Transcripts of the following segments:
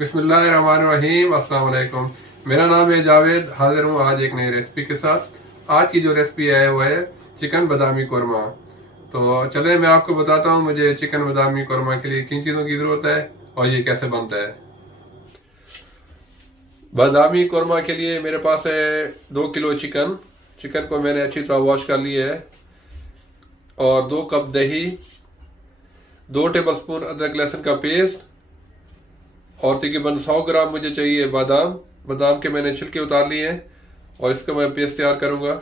बिस्मिल्लाहिर्रहमानिर्रहीम। अस्सलाम वालेकुम। मेरा नाम है जावेद। हाजिर हूँ आज एक नई रेसिपी के साथ। आज की जो रेसिपी है वो है चिकन बादामी कौरमा। तो चले मैं आपको बताता हूँ मुझे चिकन बादामी कौरमा के लिए किन चीज़ों की ज़रूरत है और ये कैसे बनता है। बादामी कौरमा के लिए मेरे पास है 2 किलो चिकन। चिकन को मैंने अच्छी तरह वॉश कर लिया है और 2 कप दही, 2 टेबल स्पून अदरक लहसुन का पेस्ट और तकरीबन 100 ग्राम मुझे चाहिए बादाम। बादाम के मैंने छिलके उतार लिए हैं और इसका मैं पेस्ट तैयार करूंगा।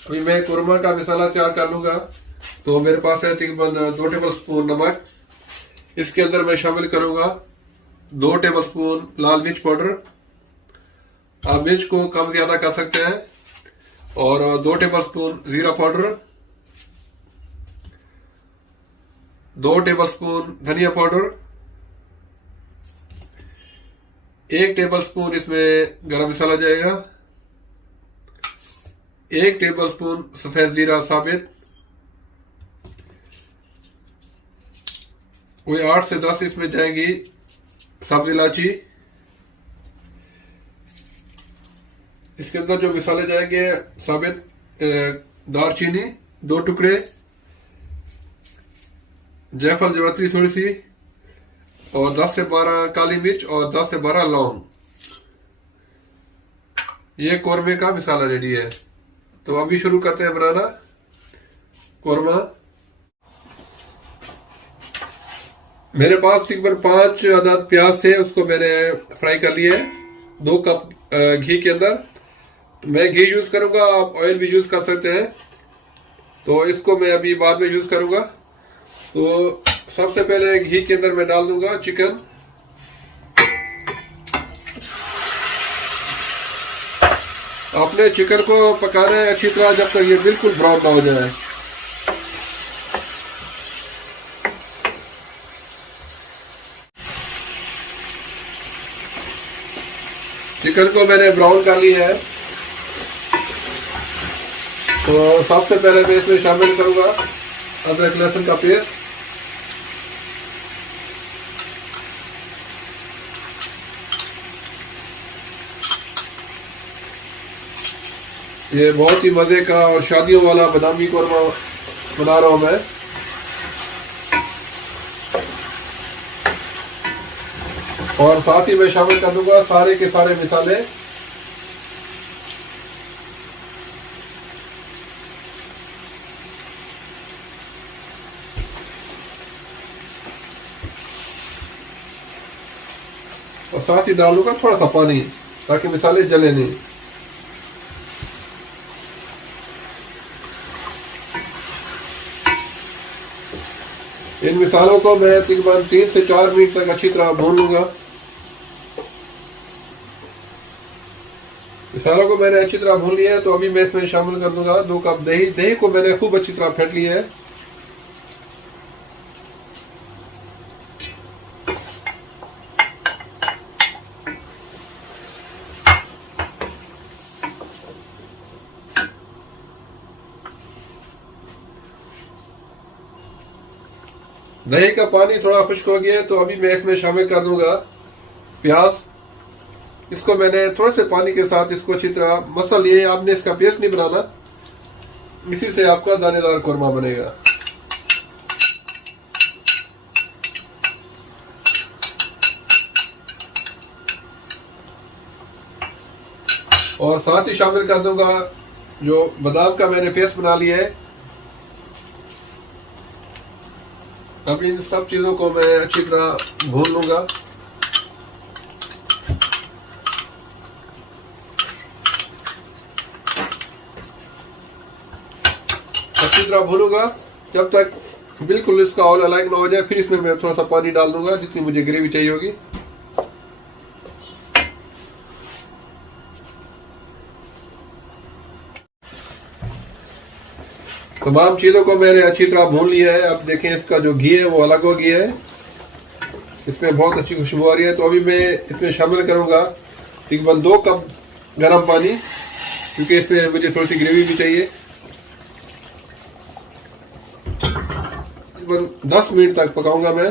अभी मैं कुरमा का मसाला तैयार कर लूंगा। तो मेरे पास है तकरीबन 2 टेबल स्पून नमक। इसके अंदर मैं शामिल करूंगा 2 टेबल स्पून लाल मिर्च पाउडर। आप मिर्च को कम ज्यादा कर सकते हैं। और 2 टेबल स्पून जीरा पाउडर, 2 टेबल स्पून धनिया पाउडर, 1 टेबल स्पून इसमें गरम मसाला जाएगा, 1 टेबल स्पून सफेद जीरा साबित, वही 8 से 10 इसमें जाएंगी सब्ज इलायची। इसके अंदर जो मसाले जाएंगे साबित दालचीनी 2 टुकड़े, जायफल जवात्री थोड़ी सी और 10 से 12 काली मिर्च और 10 से 12 लौंग। ये कौरमे का मसाला रेडी है। तो अभी शुरू करते हैं बनाना कौरमा। मेरे पास तकरीबन 5 अदद प्याज थे, उसको मैंने फ्राई कर लिया है 2 कप घी के अंदर। तो मैं घी यूज करूंगा, आप ऑयल भी यूज कर सकते हैं। तो इसको मैं अभी बाद में यूज करूंगा। तो सबसे पहले घी के अंदर मैं डाल दूंगा चिकन। अपने चिकन को पकाना है अच्छी तरह जब तक ये बिल्कुल ब्राउन ना हो जाए। चिकन को मैंने ब्राउन कर लिया है। तो सबसे पहले मैं इसमें शामिल करूंगा अदरक लहसुन का पेस्ट। ये बहुत ही मजे का और शादियों वाला बादामी कौरमा बना रहा हूं मैं। और साथ ही मैं शामिल कर दूंगा सारे के सारे मसाले। और साथ ही डालूंगा थोड़ा सा पानी ताकि मसाले जले नहीं। इन मसालों को मैं तकरीबन 3 से 4 मिनट तक अच्छी तरह भून लूंगा। मसालों को मैंने अच्छी तरह भून लिया है। तो अभी मैं इसमें शामिल कर दूंगा 2 कप दही। दही को मैंने खूब अच्छी तरह फेंट लिया है। दही का पानी थोड़ा खुश्क हो गया है। तो अभी मैं इसमें शामिल कर दूंगा प्याज। इसको मैंने थोड़े से पानी के साथ इसको अच्छी तरह मसल लिया है। आपने इसका पेस्ट नहीं बनाना, इसी से आपका दानेदार कौरमा बनेगा। और साथ ही शामिल कर दूंगा जो बादाम का मैंने पेस्ट बना लिया है। अब इन सब चीजों को मैं अच्छी तरह भून लूंगा। अच्छी तरह भूनूंगा जब तक बिल्कुल इसका ऑयल अलग ना हो जाए। फिर इसमें मैं थोड़ा सा पानी डाल दूंगा जितनी मुझे ग्रेवी चाहिए होगी। तमाम चीजों को मैंने अच्छी तरह भून लिया है। अब देखें इसका जो घी है वो अलग हो गया है। इसमें बहुत अच्छी खुशबू आ रही है। तो अभी मैं इसमें शामिल करूंगा तकरीबन 2 कप गर्म पानी, क्योंकि इसमें मुझे थोड़ी सी ग्रेवी भी चाहिए। तकरीबन 10 मिनट तक पकाऊंगा मैं।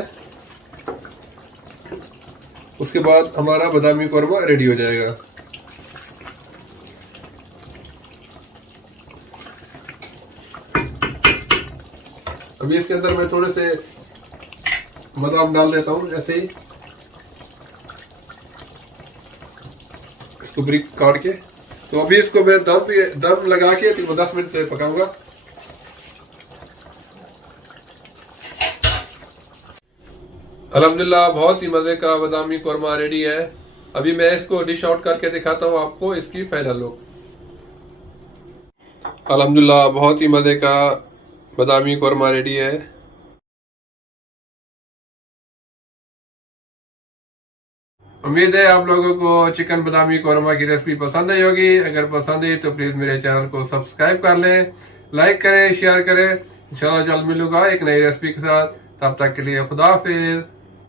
उसके बाद हमारा बादामी कौरमा रेडी हो जाएगा। अभी इसके अंदर मैं थोड़े से बादाम डाल देता हूँ, ऐसे ही इसको ब्रिक काट के। तो अभी इसको मैं दम लगा के 10 मिनट से पकाऊंगा। अल्हम्दुलिल्लाह बहुत ही मजे का बादामी कौरमा रेडी है। अभी मैं इसको डिश आउट करके दिखाता हूँ आपको इसकी फाइनल लुक। अल्हम्दुलिल्लाह बहुत ही मजे का बादामी कौरमा रेडी है। उम्मीद है आप लोगों को चिकन बादामी कौरमा की रेसिपी पसंद आई होगी। अगर पसंद आई तो प्लीज मेरे चैनल को सब्सक्राइब कर लें, लाइक करें, शेयर करें। इंशाल्लाह जल्द मिलूंगा एक नई रेसिपी के साथ। तब तक के लिए खुदा हाफिज।